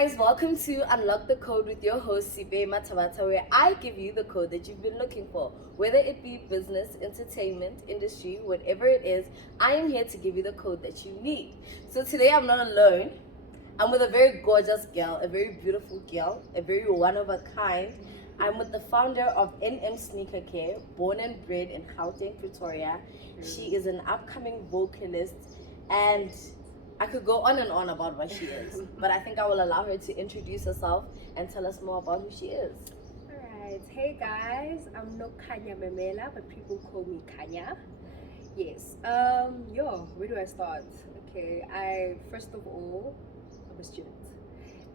guys, welcome to Unlock the Code with your host Sibe Matabata, where I give you the code that you've been looking for. Whether it be business, entertainment, industry, whatever it is, I am here to give you the code that you need. So today I'm not alone. I'm with a very gorgeous girl, a very beautiful girl, a very one of a kind. I'm with the founder of NM Sneaker Care, born and bred in Gauteng, Pretoria. She is an upcoming vocalist, and I could go on and on about what she is, but I think I will allow her to introduce herself and tell us more about who she is. Alright, hey guys, I'm no Kanya MEMELA, but people call me Kanya. Yes, where do I start? Okay, first of all, I'm a student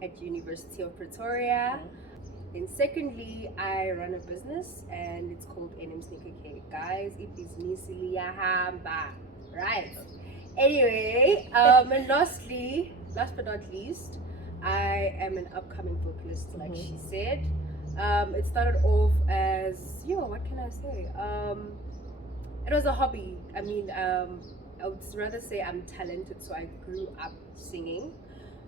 at University of Pretoria. Then secondly, I run a business and it's called NM Sneaker Care. Guys, it is Nisiliahamba, right? Anyway, and lastly, last but not least, I am an upcoming vocalist, like she said. It started off as, what can I say? It was a hobby. I mean, I would rather say I'm talented, so I grew up singing.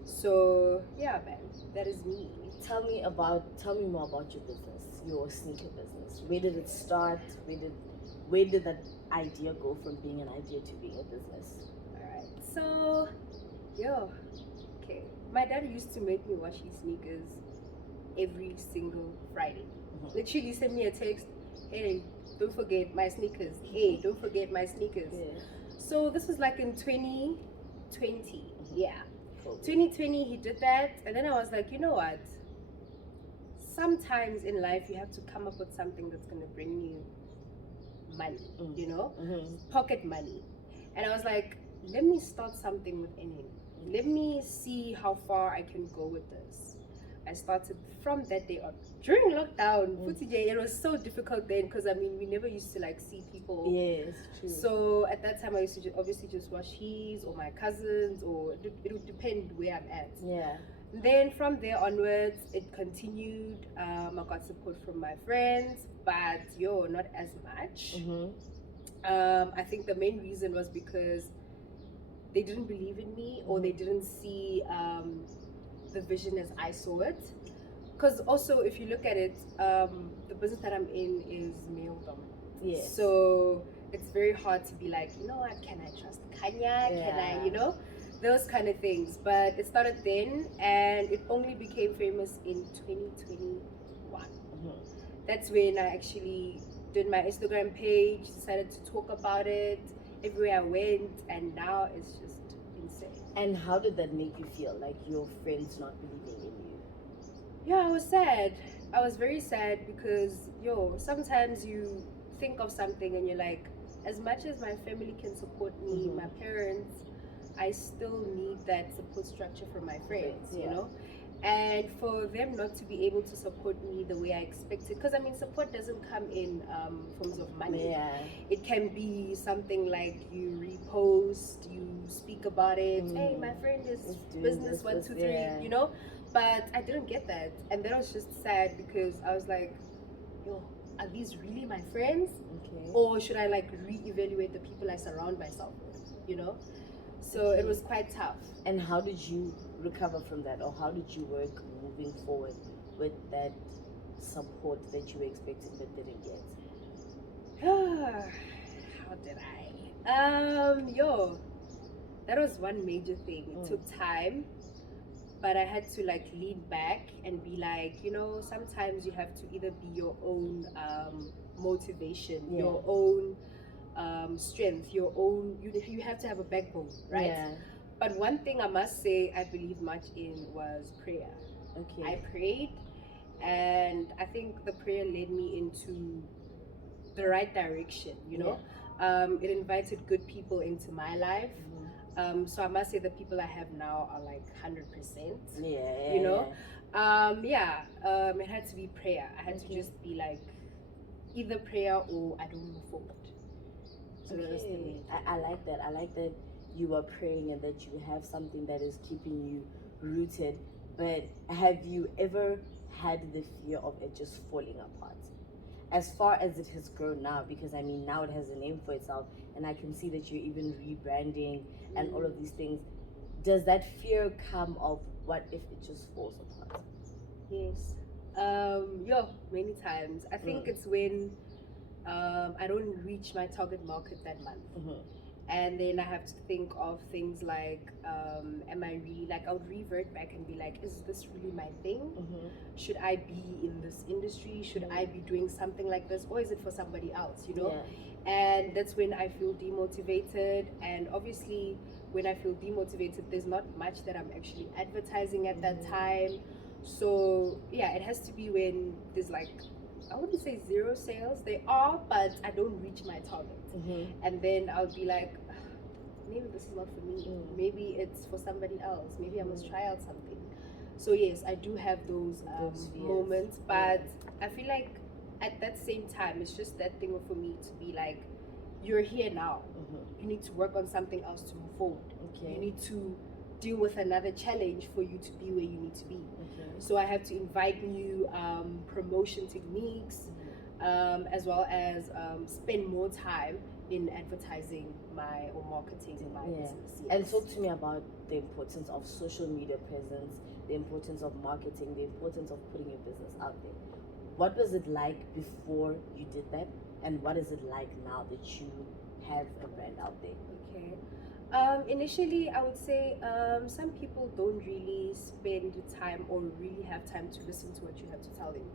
So yeah, man, that is me. Tell me more about your business, your sneaker business. Where did it start? Where did that idea go from being an idea to being a business? So, okay. My dad used to make me wash his sneakers every single Friday. Literally send me a text, hey, don't forget my sneakers. Hey, don't forget my sneakers. Yeah. So this was like in 2020. Yeah. 2020 he did that, and then I was like, you know what? Sometimes in life you have to come up with something that's gonna bring you money, pocket money. And I was like, let me start something with NM. Let me see how far I can go with this. I started from that day on. During lockdown, it was so difficult then because we never used to see people. Yes, true. So at that time I used to obviously just wash his or my cousins, or it would depend where I'm at. Yeah. Then from there onwards, it continued. I got support from my friends, but not as much. I think the main reason was because they didn't believe in me, or they didn't see the vision as I saw it. Because also, if you look at it, the business that I'm in is male dominant. Yes. So it's very hard to be like, what, can I trust Kanya? Yeah. Can I, those kind of things. But it started then, and it only became famous in 2021. That's when I actually did my Instagram page, decided to talk about it everywhere I went, and now it's just insane. And how did that make you feel, like your friends not believing in you? Yeah, I was sad. I was very sad because sometimes you think of something and you're like, as much as my family can support me, my parents, I still need that support structure from my friends, you know? And for them not to be able to support me the way I expected, because support doesn't come in forms of money. Yeah. It can be something like you repost, you speak about it. Hey, my friend is business 1, 2, 3. But I didn't get that, and then I was just sad because I was like, are these really my friends? Okay. Or should I reevaluate the people I surround myself with? So it was quite tough. And how did you recover from that, or how did you work moving forward with that support that you were expecting but didn't get? How did I? That was one major thing. It took time, but I had to lean back and be like, sometimes you have to either be your own motivation, your own strength, your own. You have to have a backbone, right? Yeah. But one thing I must say I believe much in was prayer. Okay. I prayed, and I think the prayer led me into the right direction, It invited good people into my life. So I must say the people I have now are 100%. Yeah. It had to be prayer. I had to just be either prayer or I don't move forward. So that was the main. I like that. I like that you are praying and that you have something that is keeping you rooted. But have you ever had the fear of it just falling apart? As far as it has grown now, because now it has a name for itself, and I can see that you're even rebranding and all of these things. Does that fear come of what if it just falls apart? Yes. Many times. I think it's when I don't reach my target market that month. And then I have to think of things like, am I really, like, I would revert back and be like, is this really my thing? Should I be in this industry? Should I be doing something like this? Or is it for somebody else, you know? And that's when I feel demotivated. And obviously, when I feel demotivated, there's not much that I'm actually advertising at that time. So, yeah, it has to be when there's like, I wouldn't say zero sales. They are, but I don't reach my target. And then I'll be like, maybe this is not for me. Maybe it's for somebody else. Maybe I must try out something. So yes, I do have those moments, but I feel like at that same time, it's just that thing for me to be like, you're here now. You need to work on something else to move forward. You need to deal with another challenge for you to be where you need to be. So I have to invite new promotion techniques, as well as spend more time in advertising or marketing my business. And talk to me about the importance of social media presence, the importance of marketing, the importance of putting your business out there. What was it like before you did that, and what is it like now that you have a brand out there? Initially, I would say some people don't really spend time or really have time to listen to what you have to tell them.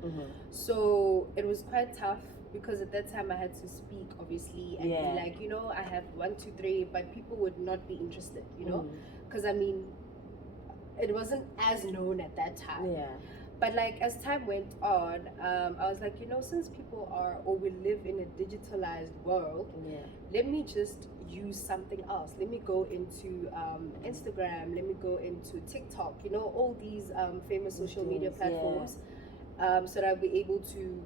So it was quite tough, because at that time I had to speak, obviously, and be like, you know, I have 1, 2, 3, but people would not be interested, you know, because I mean, it wasn't as known at that time. But like as time went on, I was like, you know, since people are, or we live in a digitalized world, let me just use something else. Let me go into Instagram, let me go into TikTok, you know, all these famous social media platforms, so that I'll be able to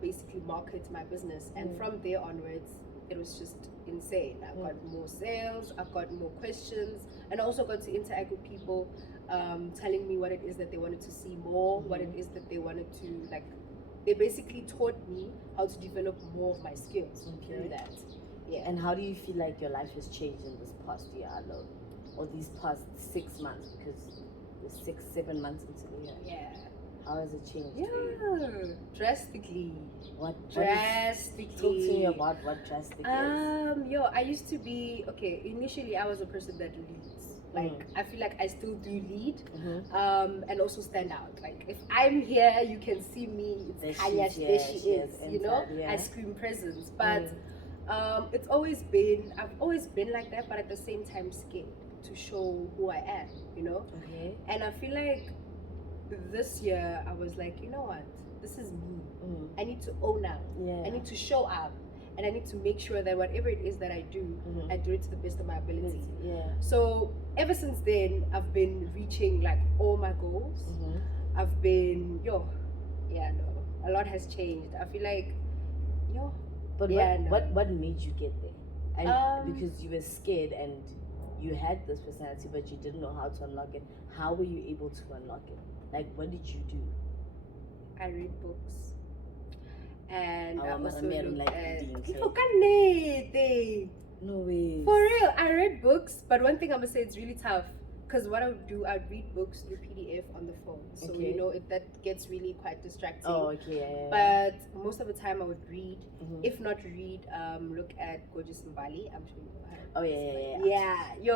basically market my business. And from there onwards, it was just insane. I got more sales, I got more questions, and I also got to interact with people telling me what it is that they wanted to see more, what it is that they wanted to, like, they basically taught me how to develop more of my skills through that. And how do you feel like your life has changed in this past year alone, or these past 6 months, because we're 6, 7 months into the year? How has it changed? Drastically. Drastically? Talk to me about what drastic is. I used to be, initially I was a person that leads. Like, I feel like I still do lead, and also stand out. Like, if I'm here, you can see me, it's Kanya, there she is, you know? I scream presence. But it's always been, I've always been like that, but at the same time scared to show who I am, you know? And I feel like this year I was like, you know what, this is me. I need to own up. I need to show up, and I need to make sure that whatever it is that I do, I do it to the best of my ability. So ever since then, I've been reaching like all my goals. I've been a lot has changed. I feel like but what made you get there? And because you were scared and you had this personality, but you didn't know how to unlock it. How were you able to unlock it? Like, what did you do? I read books, and I also looked at... No way. For real, I read books, but one thing I'm gonna say, it's really tough, because what I would do, I'd read books through PDF on the phone. So you know, that gets really quite distracting. But most of the time I would read. If not read, look at Gorgeous Mbali. I'm sure you know her.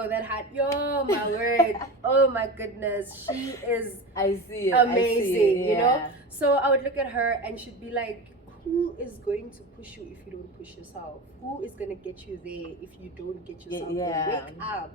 That had my word. Oh my goodness, she is amazing. You know. So I would look at her, and she'd be like, who is going to push you if you don't push yourself? Who is gonna get you there if you don't get yourself there? Wake up.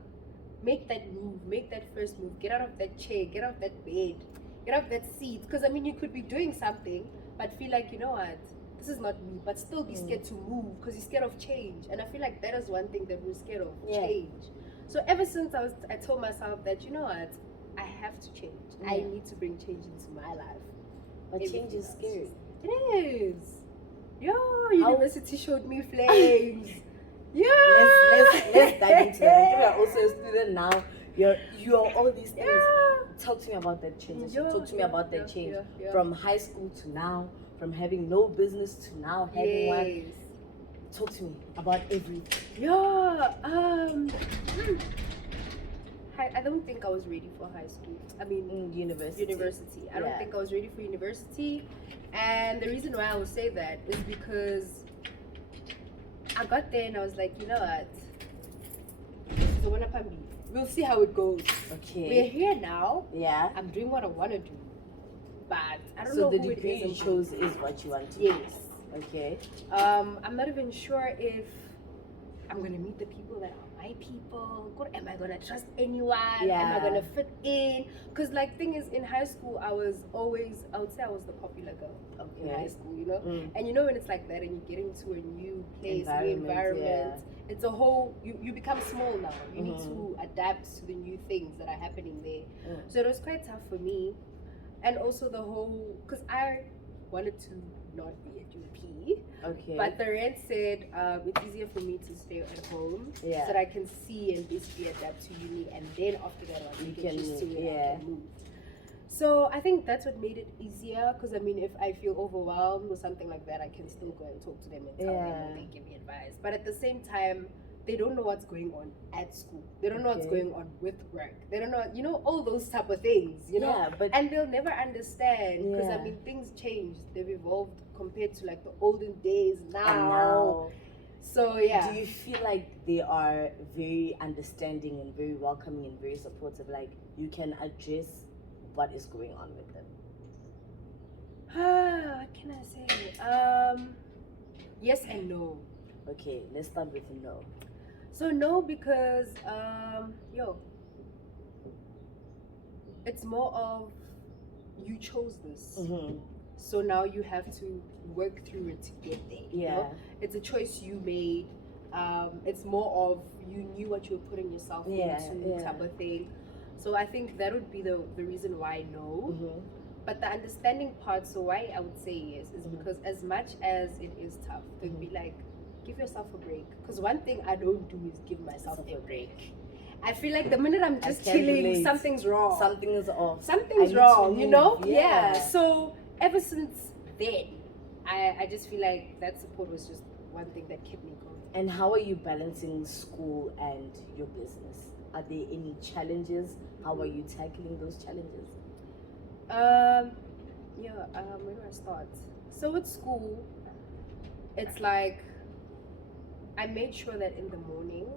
Make that move, make that first move, get out of that chair, get out of that bed, get out of that seat. Because I mean, you could be doing something, but feel like, you know what, this is not me, but still be scared to move because you're scared of change. And I feel like that is one thing that we're scared of, change. So ever since I told myself that, you know what, I have to change. I need to bring change into my life. But change is scary. It is. University showed me flames. Let's dive into that. You are also a student now. You are all these things. Talk to me about that change. Talk to me about that change from high school to now, from having no business to now having one. Talk to me about everything. I I don't think I was ready for high school. I mean, University. I don't think I was ready for university. And the reason why I will say that is because I got there and I was like, you know what? We'll see how it goes. Okay. We're here now. Yeah. I'm doing what I want to do. But I don't So know the who degree it you is. chose is what you want to Yes. do. Okay. I'm not even sure if I'm gonna meet the people that are my people. Am I gonna trust anyone? Yeah. Am I gonna fit in? Because like thing is, in high school I would say I was the popular girl in high school, you know. And you know when it's like that and you get into a new place, new environment, it's a whole you become small now. You need to adapt to the new things that are happening there. So it was quite tough for me, and also the whole because I wanted to not be at UP. Okay. But the rent said it's easier for me to stay at home so that I can see and basically adapt to uni, and then after that once you get used to it, I can move. So I think that's what made it easier, because I mean, if I feel overwhelmed or something like that, I can still go and talk to them and tell them, and they give me advice. But at the same time, they don't know what's going on at school. They don't know what's going on with work. They don't know, you know, all those type of things, you know. And they'll never understand, because I mean, things change. They've evolved compared to like the olden days now. So yeah. Do you feel like they are very understanding and very welcoming and very supportive? Like you can address what is going on with them? What can I say? Yes and no. Okay, let's start with no. So no, because it's more of you chose this. So now you have to work through it to get there. You know? It's a choice you made. It's more of you knew what you were putting yourself into type of thing. So I think that would be the reason why no. But the understanding part, so why I would say yes, is because as much as it is tough, they'd be like, give yourself a break. Because one thing I don't do is give myself a break. I feel like the minute I'm just chilling, something's wrong. Something is off. Something's wrong, you know? Yeah. So ever since then, I just feel like that support was just one thing that kept me going. And how are you balancing school and your business? Are there any challenges? How are you tackling those challenges? Where do I start? So with school, it's like I made sure that in the morning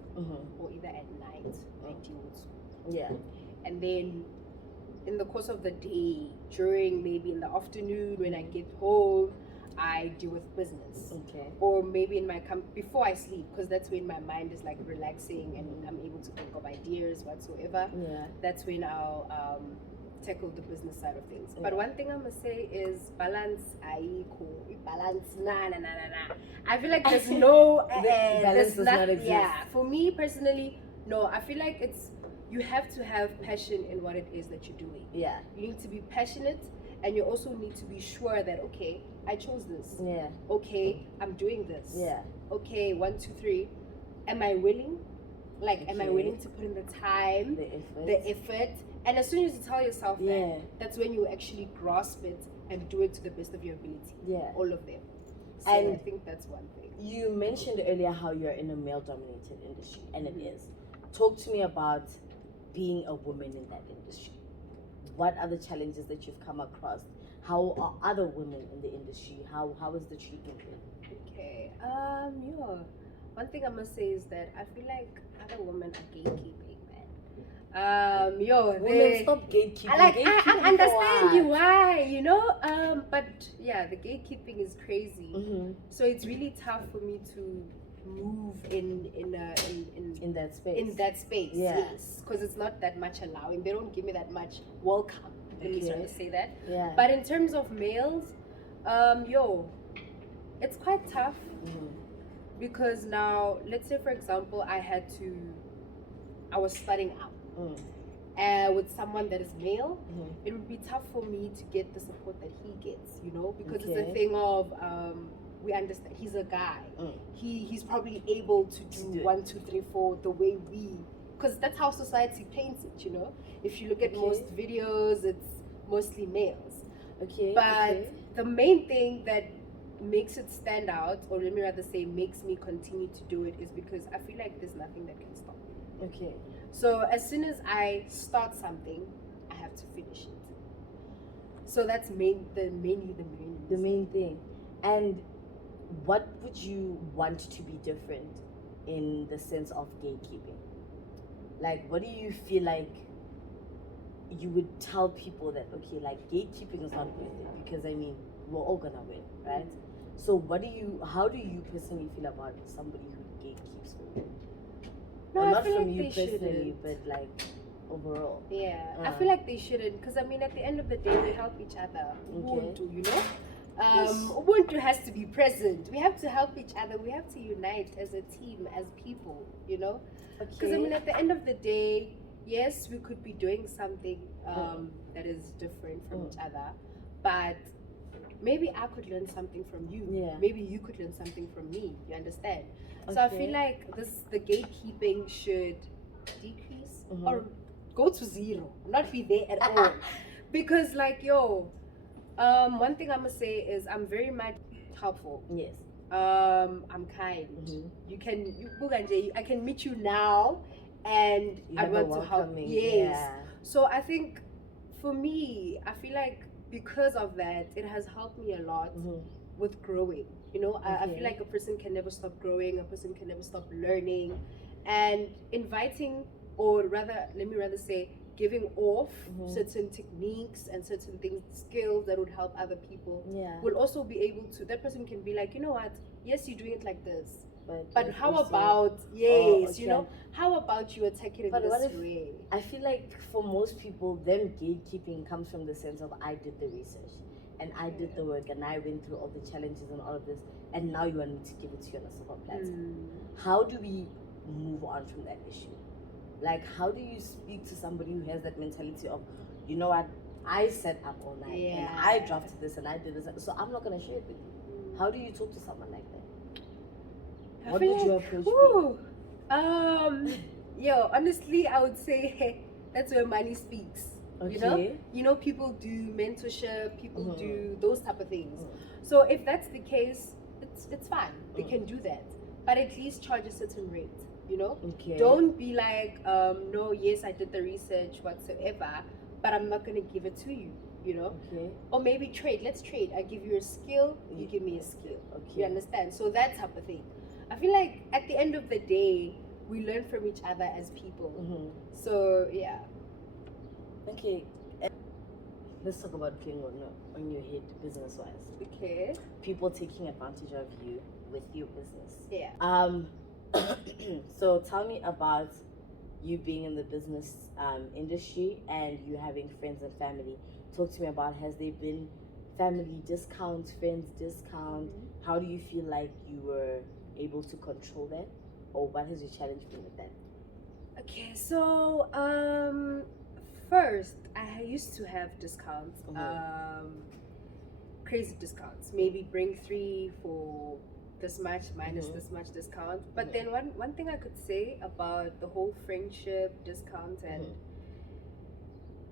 or either at night I deal with school. And then in the course of the day, during maybe in the afternoon when I get home, I deal with business. Or maybe in my before I sleep, because that's when my mind is like relaxing and I'm able to think of ideas whatsoever. That's when I'll tackle the business side of things. But one thing I'm gonna say is balance. Balance. Nah. I feel like there's no balance does not exist. For me personally, no. I feel like you have to have passion in what it is that you're doing. You need to be passionate, and you also need to be sure that okay, I chose this. Okay, I'm doing this. Okay, 1, 2, 3. Am I willing? Like, am I willing to put in the time, the effort? And as soon as you tell yourself that, that's when you actually grasp it and do it to the best of your ability. All of them. So and I think that's one thing. You mentioned earlier how you're in a male-dominated industry, and it is. Talk to me about being a woman in that industry. What are the challenges that you've come across? How are other women in the industry? How is the treatment been? Okay. One thing I must say is that I feel like other women are gatekeeping, man. Women stop gatekeeping. I understand you why, you know. But yeah, the gatekeeping is crazy. So it's really tough for me to move in that space. In that space, yes, because it's not that much allowing. They don't give me that much welcome. Let me sort of say that. But in terms of males, it's quite tough. Because now, let's say for example, I was starting out with someone that is male, it would be tough for me to get the support that he gets, you know, because it's a thing of we understand he's a guy. He's probably able to do 1, 2, 3, 4 the way because that's how society paints it, you know. If you look at most videos, it's mostly males. But the main thing that makes it stand out, or let me rather say makes me continue to do it, is because I feel like there's nothing that can stop me. Okay. So as soon as I start something, I have to finish it. So that's mainly the main The main thing. And what would you want to be different in the sense of gatekeeping? Like, what do you feel like you would tell people that, okay, like, gatekeeping is not worth it? Because, I mean, we're all gonna win, right? So how do you personally feel about somebody who gatekeeps for you? No, Well, I not feel from like you they personally, shouldn't. but like overall. Yeah, I feel like they shouldn't, because I mean, at the end of the day, we help each other. Ubuntu, you know. Ubuntu has to be present. We have to help each other. We have to unite as a team, as people, you know. Because I mean, at the end of the day, yes, we could be doing something that is different from each other, but maybe I could learn something from you. Yeah. Maybe you could learn something from me. You understand? So I feel like the gatekeeping should decrease or go to zero, not be there at all. Because like one thing I'm gonna say is I'm very much helpful. Yes. I'm kind. I can meet you now, and I want to help. Yes. Yeah. So I think for me, I feel like because of that, it has helped me a lot with growing. You know, I feel like a person can never stop growing. A person can never stop learning, and inviting, or rather, let me rather say, giving off certain techniques and certain things, skills that would help other people, will also be able to, that person can be like, you know what, yes, you're doing it like this, but how about, you know, how about you attack it in this way? I feel like for most people, them gatekeeping comes from the sense of, I did the research and I did the work and I went through all the challenges and all of this, and now you want me to give it to you on a silver platter. How do we move on from that issue? Like, how do you speak to somebody who has that mentality of, you know what, I sat up all night and I drafted this and I did this, so I'm not going to share it with you? How do you talk to someone like that? What would your approach be? Honestly, I would say that's where money speaks. You know, people do mentorship, people do those type of things. So if that's the case, it's fine. They can do that, but at least charge a certain rate. You know, don't be like, no, yes, I did the research whatsoever, but I'm not gonna give it to you. You know, or maybe trade. Let's trade. I give you a skill, you give me a skill. You understand? So that type of thing. I feel like at the end of the day, we learn from each other as people. So yeah. Okay, let's talk about playing on your head business-wise. Okay. People taking advantage of you with your business. Yeah. So tell me about you being in the business industry and you having friends and family. Talk to me about, has there been family discounts, friends discounts? How do you feel like you were able to control that, or what has your challenge been with that? Okay, so first I used to have discounts, crazy discounts. Maybe bring 3 for this much minus this much discount. But then one thing I could say about the whole friendship discount, and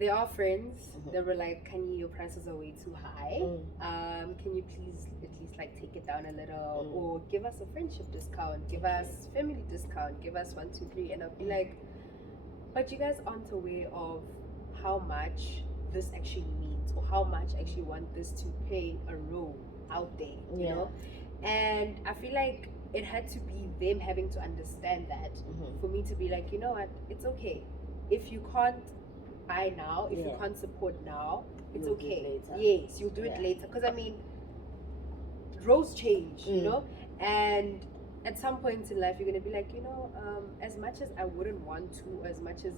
they are friends. They were like, Kanye, your prices are way too high. Can you please at least like take it down a little, or give us a friendship discount, give us family discount, give us 1, 2, 3. And I'll be like, but you guys aren't aware of how much this actually means, or how much I actually want this to play a role out there, you know? And I feel like it had to be them having to understand that for me to be like, you know what, it's okay. If you can't buy now, if you can't support now, it's You'll okay. Yes, you'll do it later. Because I mean, roles change, you know? And at some point in life, you're going to be like, you know, as much as I wouldn't want to, or as much as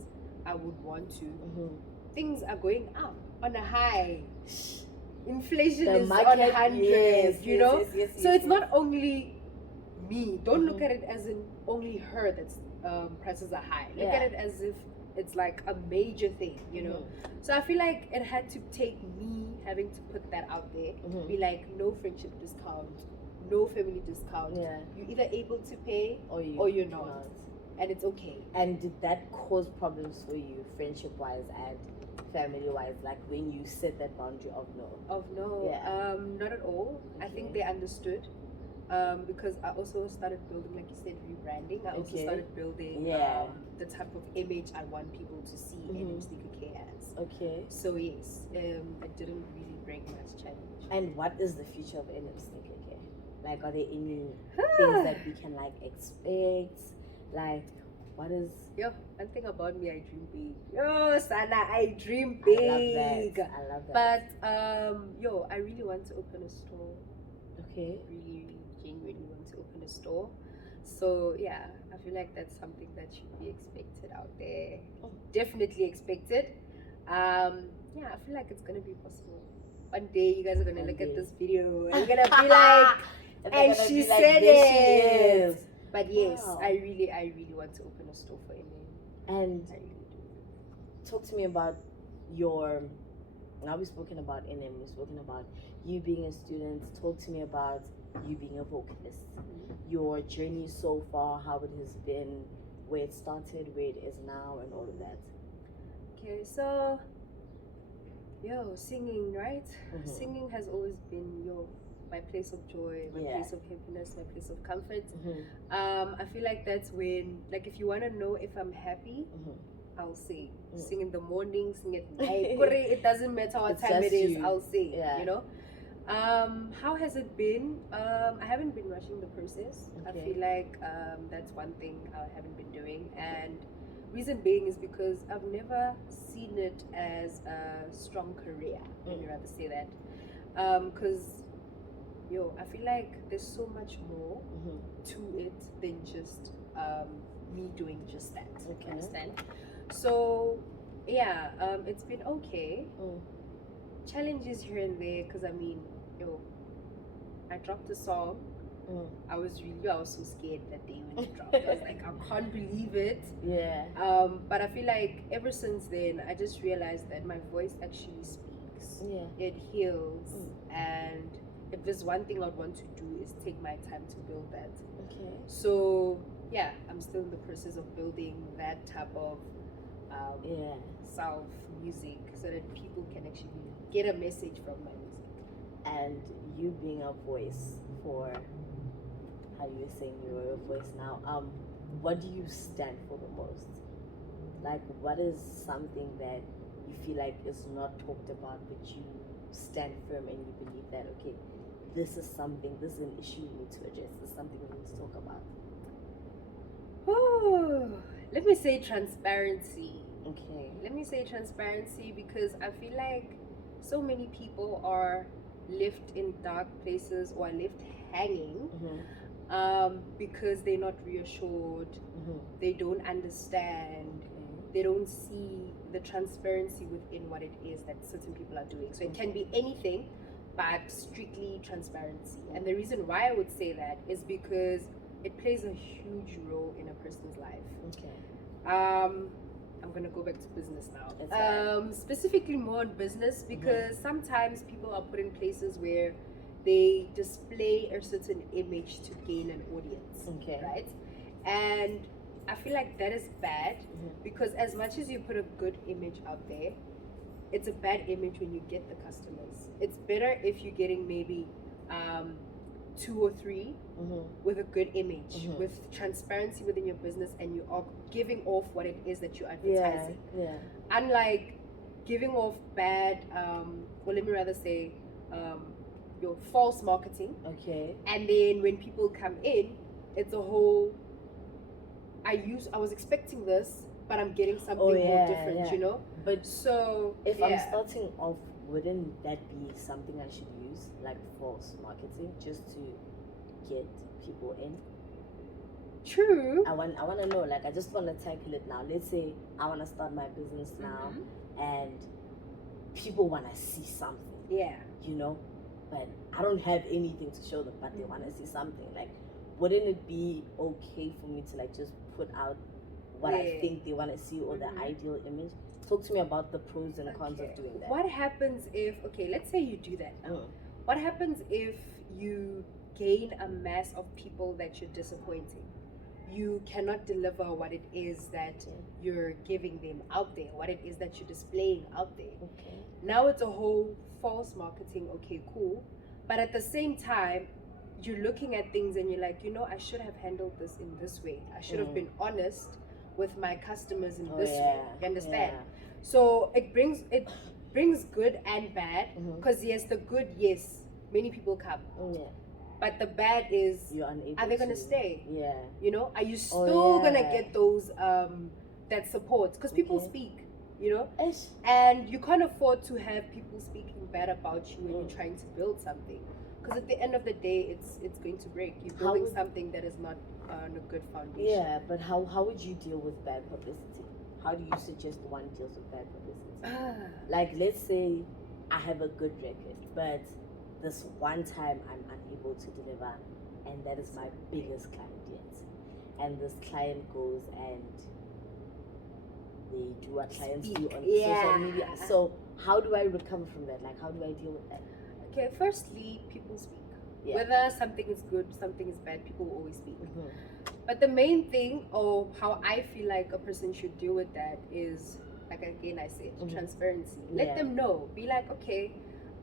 I would want to, things are going up on a high. Inflation is on 100, you know? So it's not only me. Don't look at it as in only her that's prices are high. Look at it as if it's like a major thing, you know? So I feel like it had to take me having to put that out there, be like, no friendship discount, no family discount. You're either able to pay or you're not. And it's okay. And did that cause problems for you, friendship-wise and family-wise, like when you set that boundary of no? Not at all. I think they understood. because I also started building, like you said, rebranding. I also Okay. started building Yeah. the type of image I want people to see LINDOKUHLE as. Okay. So yes, it didn't really bring much challenge. And what is the future of LINDOKUHLE? Like, are there any things that we can like expect? Like, what is? Yo, one thing about me, I dream big. Yo, Sana, I dream I big. love that. But yo, I really want to open a store. Okay. Really, genuinely want to open a store. So yeah, I feel like that's something that should be expected out there. Definitely expected. Yeah, I feel like it's gonna be possible. One day you guys are gonna look at this video and you're gonna be like, and she said it. But yes, Wow. I really want to open a store for Emily. And I really do. talk to me about your. Now we've spoken about NM, we've spoken about you being a student. Talk to me about you being a vocalist. Your journey so far, how it has been, where it started, where it is now, and all of that. Okay, so singing, right? Singing has always been my place of joy, my place of happiness, my place of comfort. I feel like that's when, like, if you want to know if I'm happy, I'll sing. Sing in the morning, sing at night. It doesn't matter what time it is, I'll sing. You know. How has it been? I haven't been rushing the process. I feel like that's one thing I haven't been doing, and reason being is because I've never seen it as a strong career. Let me rather say that, because I feel like there's so much more to it than just me doing just that. You understand? So yeah, it's been okay. Challenges here and there, because I mean, I dropped a song. I was so scared that day when it dropped. I was like, I can't believe it. Yeah. But I feel like ever since then, I just realized that my voice actually speaks. Yeah. It heals, and if there's one thing I'd want to do is take my time to build that. Okay. So yeah, I'm still in the process of building that type of self music, so that people can actually get a message from my music. And you being a voice for, how you were saying you're a voice now, what do you stand for the most? Like, what is something that you feel like is not talked about, but you stand firm and you believe that, okay, this is an issue we need to address, this is something we need to talk about? Let me say transparency. Okay. Let me say transparency, because I feel like so many people are left in dark places or left hanging because they're not reassured, they don't understand, they don't see the transparency within what it is that certain people are doing. So it can be anything, but strictly transparency. And the reason why I would say that is because it plays a huge role in a person's life. I'm gonna go back to business now. Specifically more on business, because sometimes people are put in places where they display a certain image to gain an audience, right? And I feel like that is bad, because as much as you put a good image out there, it's a bad image when you get the customers. It's better if you're getting maybe 2 or 3 with a good image, with transparency within your business, and you are giving off what it is that you're advertising. Unlike giving off bad, or let me rather say, your false marketing. And then when people come in, it's a whole, I was expecting this, but I'm getting something more different, you know? But so if I'm starting off, wouldn't that be something I should use, like false marketing, just to get people in? True. I want to know, like, I just want to tackle it now. Let's say I want to start my business now, and people want to see something. You know, but I don't have anything to show them, but they want to see something. Like, wouldn't it be okay for me to like just put out what I think they want to see, or the ideal image? Talk to me about the pros and cons of doing that. What happens if, let's say you do that now. What happens if you gain a mass of people that you're disappointing? You cannot deliver what it is that you're giving them out there, what it is that you're displaying out there. Now it's a whole false marketing, cool. But at the same time, you're looking at things and you're like, I should have handled this in this way. I should have been honest with my customers in this way. You understand? So it brings good and bad, because yes, the good, yes, many people come. But the bad is, you're unable are they gonna to stay? Yeah. Are you still gonna get those that support? Because people speak, and you can't afford to have people speaking bad about you when you're trying to build something. Because at the end of the day, it's going to break. You're building something that is not on a good foundation. Yeah, but how would you deal with bad publicity? How do you suggest one deals with bad publicity? Like, let's say I have a good record, but this one time I'm unable to deliver, and that is my biggest client yet. And this client goes and they do what clients do on social media. So how do I recover from that? Like, how do I deal with that? Okay, firstly, people speak. Whether something is good, something is bad, people will always speak. But the main thing, or how I feel like a person should deal with that, is, like again I said, transparency. Let them know. Be like, okay,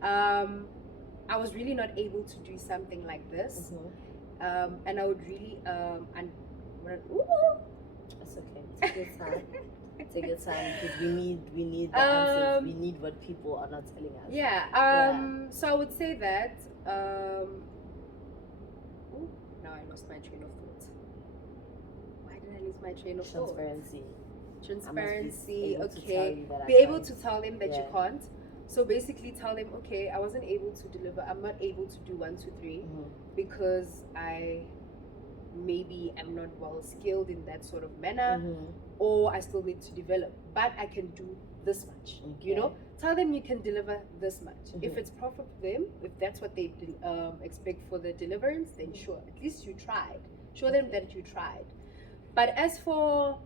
I was really not able to do something like this, and I would really That's okay. Take your time. Take your time, because we need the answers. We need what people are not telling us. So I would say that now I lost my train of thought. Why did I lose my train of thought? Transparency. Okay. Be able to tell them that you can't. So basically tell them, okay, I wasn't able to deliver. I'm not able to do 1, 2, 3 because I maybe am not well skilled in that sort of manner, or I still need to develop, but I can do this much. Tell them you can deliver this much. If it's profit for them, if that's what they expect for the deliverance, then sure, at least you tried. Show them that you tried. But as for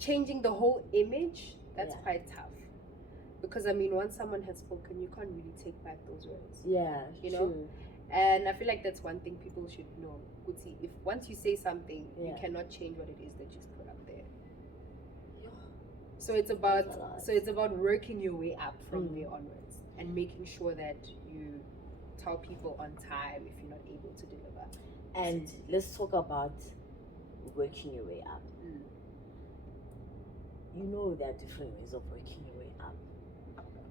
changing the whole image, that's quite tough, because I mean, once someone has spoken, you can't really take back those words. True. And I feel like that's one thing people should know. If once you say something, you cannot change what it is that you put up there. So it's about working your way up from there onwards, and making sure that you tell people on time if you're not able to deliver. And let's talk about working your way up. There are different ways of working your way up.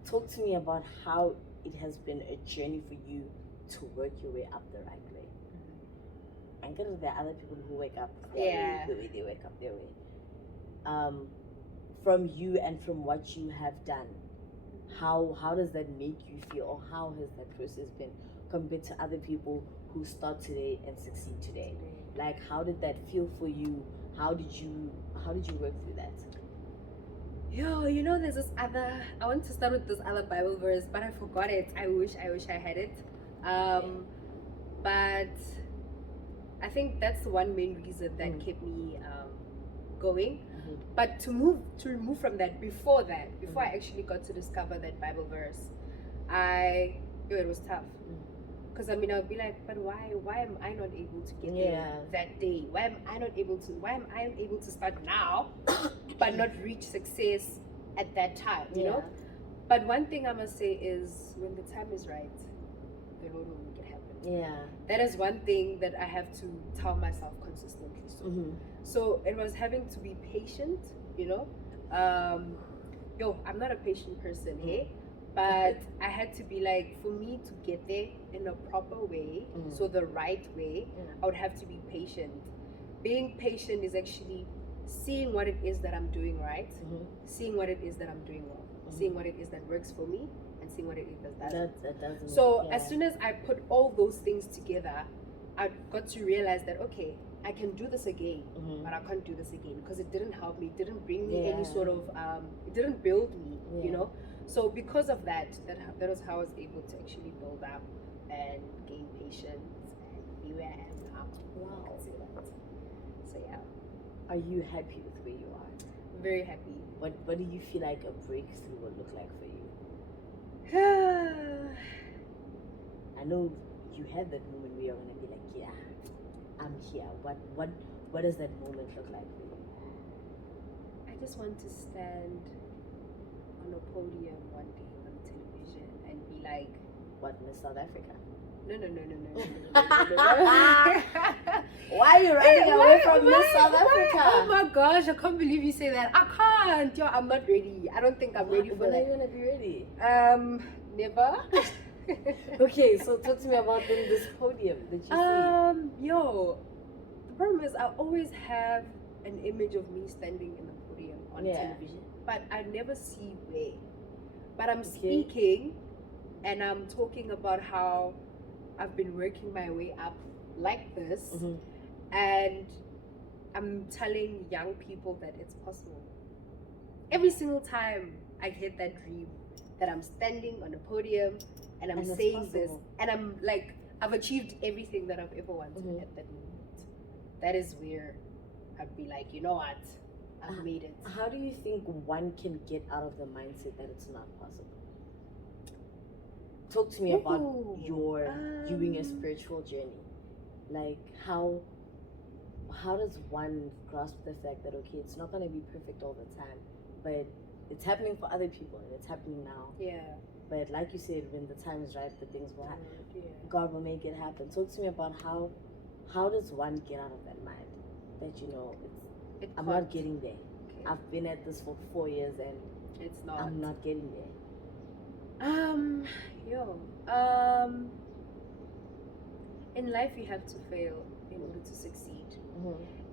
Talk to me about how it has been a journey for you to work your way up the right way. And there are other people who wake up their way, the way they wake up their way. From you and from what you have done, how does that make you feel, or how has that process been compared to other people who start today and succeed today? Like, how did that feel for you? How did you work through that? There's this other, I want to start with this other Bible verse, but I forgot it. I wish I had it. But I think that's the one main reason that kept me going. But to remove from that, before I actually got to discover that Bible verse, it was tough. Because I mean, I'll be like, but why am I not able to get there that day? Why am I able to start now but not reach success at that time, you know? But one thing I must say is, when the time is right, the Lord will make it happen. That is one thing that I have to tell myself consistently. So it was having to be patient, I'm not a patient person, hey? But I had to be like, for me to get there in a proper way, so the right way, I would have to be patient. Being patient is actually seeing what it is that I'm doing right, seeing what it is that I'm doing wrong, seeing what it is that works for me, and seeing what it is that doesn't. So as soon as I put all those things together, I got to realize that, okay, I can do this again, but I can't do this again, because it didn't help me, it didn't bring me any sort of, it didn't build me, So because of that was how I was able to actually build up and gain patience and be where I am now. Wow. So yeah. Are you happy with where you are? Very happy. What do you feel like a breakthrough would look like for you? I know you had that moment where you're gonna be like, yeah, I'm here. What does that moment look like for you? I just want to stand on a podium one day on television and be like, what, Miss South Africa? No. Why are you running away from Miss South Africa? Oh my gosh, I can't believe you say that. I can't. Yo, I'm not ready. I don't think I'm ready for When are you that. gonna be ready? Never. Okay, so talk to me about then this podium that you Yo, the problem is I always have an image of me standing in a podium on television, but I never see where. But I'm speaking, and I'm talking about how I've been working my way up like this, and I'm telling young people that it's possible. Every single time I get that dream that I'm standing on a podium and I'm saying this, and I'm like, I've achieved everything that I've ever wanted at that moment. That is where I'd be like, you know what? I've made it. How do you think one can get out of the mindset that it's not possible? Talk to me about your doing a spiritual journey. Like how does one grasp the fact that okay, it's not gonna be perfect all the time, but it's happening for other people and it's happening now. Yeah. But like you said, when the time is right, the things will happen. God will make it happen. Talk to me about how does one get out of that mind that you know I'm not getting there. Okay. I've been at this for 4 years and I'm not getting there. In life you have to fail in order to succeed.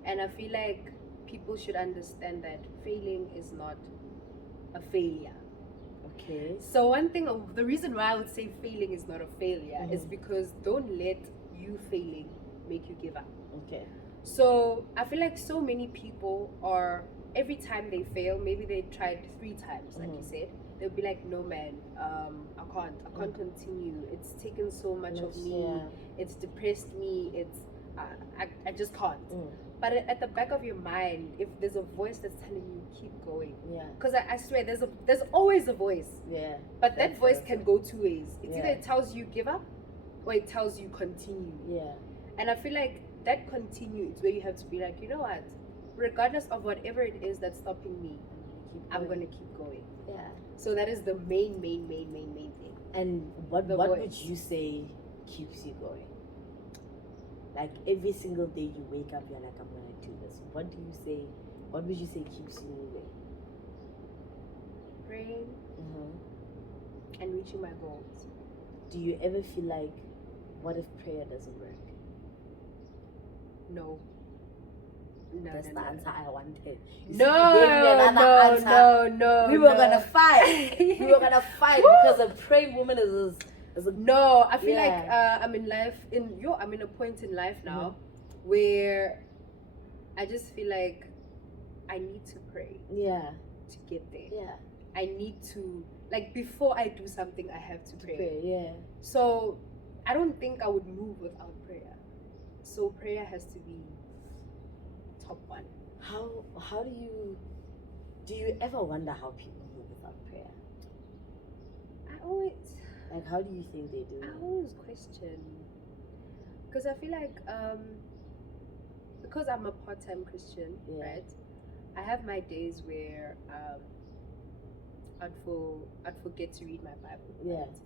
And I feel like people should understand that failing is not a failure. Okay. So the reason why I would say failing is not a failure is because don't let you failing make you give up. Okay. So I feel like so many people are, every time they fail, maybe they tried 3 times, like you said, they'll be like, no man, I can't continue. It's taken so much of me. It's depressed me. I just can't. But at the back of your mind, if there's a voice that's telling you keep going, because I swear there's always a voice. But that voice can go 2 ways. It's either it tells you give up, or it tells you continue. And I feel like that continue is where you have to be like, you know what, regardless of whatever it is that's stopping me, I'm gonna keep going. So that is the main thing. And what would you say keeps you going? Like every single day you wake up, you're like, I'm gonna do this. What would you say keeps you moving? Praying and reaching my goals. Do you ever feel like, what if prayer doesn't work? No. That's the answer I wanted. No. We were gonna fight. We were gonna fight because a praying woman is no. I feel like I'm in a point in life now where I just feel like I need to pray. To get there. I need to, like, before I do something, I have to pray. So I don't think I would move without prayer. So prayer has to be top one. How do you ever wonder how people move without prayer? How do you think they do? I always question, because I feel like because I'm a part-time Christian, right? I have my days where I'd forget to read my Bible. Right?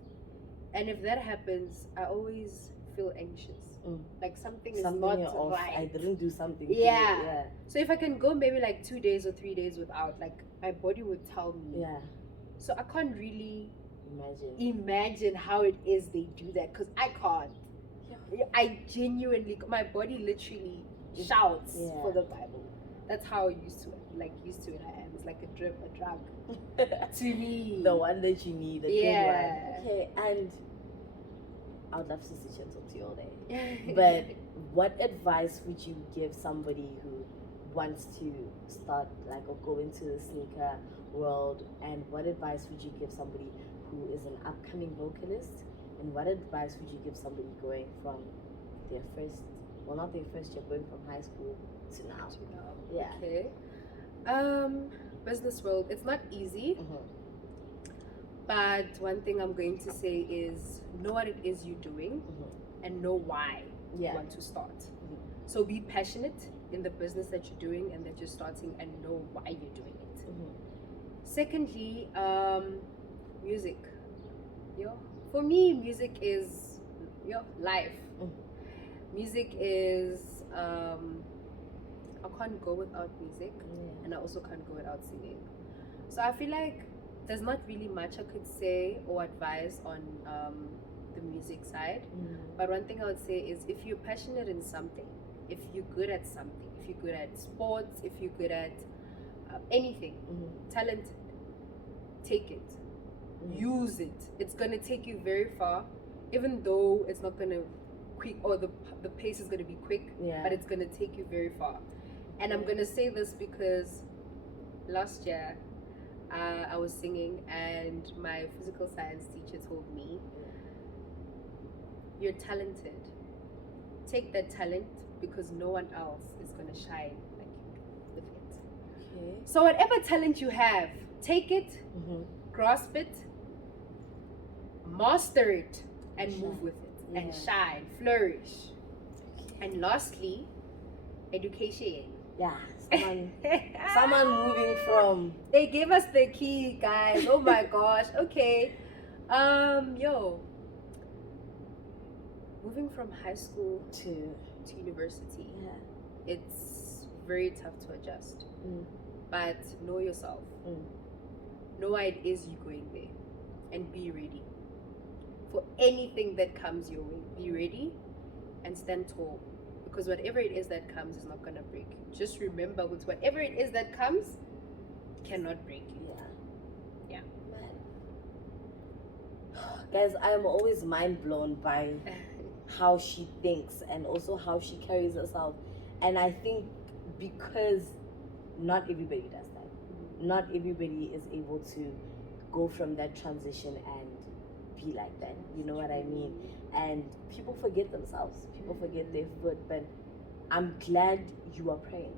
And if that happens, I always feel anxious. Like something is not off. right. I didn't do something. So if I can go maybe like 2 days or 3 days without, like my body would tell me. So I can't really imagine how it is they do that, because I can't. I genuinely, my body literally shouts for the Bible. That's how used to it I am. It's like a drug to me. The one that you need, the good one. Okay, and I would love to sit here and talk to you all day. But what advice would you give somebody who wants to start, like, or go into the sneaker world? And what advice would you give somebody who is an upcoming vocalist? And what advice would you give somebody going from their first, well, not their first year, going from high school to now? Okay. Business world, it's not easy. But one thing I'm going to say is know what it is you're doing and know why you want to start. So be passionate in the business that you're doing and that you're starting, and know why you're doing it. Secondly, music. For me, music is life. Music is I can't go without music, and I also can't go without singing. So I feel like there's not really much I could say or advise on the music side. But one thing I would say is, if you're passionate in something, if you're good at something, if you're good at sports, if you're good at anything, talented, take it, use it. It's gonna take you very far, even though it's not gonna quick, or the pace is gonna be quick, but it's gonna take you very far. And I'm gonna say this because last year I was singing, and my physical science teacher told me, you're talented, take that talent, because no one else is gonna shine like you with it. So whatever talent you have, take it, grasp it, master it, and move with it, and shine, flourish. And lastly, education. Someone moving from. They gave us the key, guys. Oh my gosh. Okay. Moving from high school to university, it's very tough to adjust. But know yourself. Know why it is you're going there, and be ready for anything that comes your way. Be ready and stand tall, because whatever it is that comes is not gonna break you. Just remember, with whatever it is that comes, cannot break you. Man. Guys, I'm always mind blown by how she thinks and also how she carries herself. And I think because not everybody does that. Not everybody is able to go from that transition and be like that. You know what I mean? And people forget themselves. People forget their foot. But I'm glad you are praying.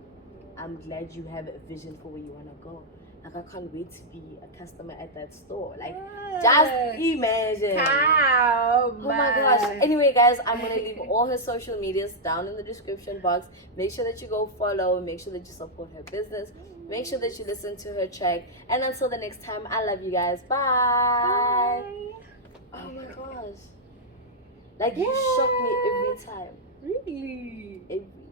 I'm glad you have a vision for where you want to go. Like, I can't wait to be a customer at that store. Like, just imagine. Oh my gosh. Anyway, guys, I'm going to leave all her social medias down in the description box. Make sure that you go follow. Make sure that you support her business. Make sure that you listen to her track. And until the next time, I love you guys. Bye. Oh my gosh. Like, you shock me every time. Really? Every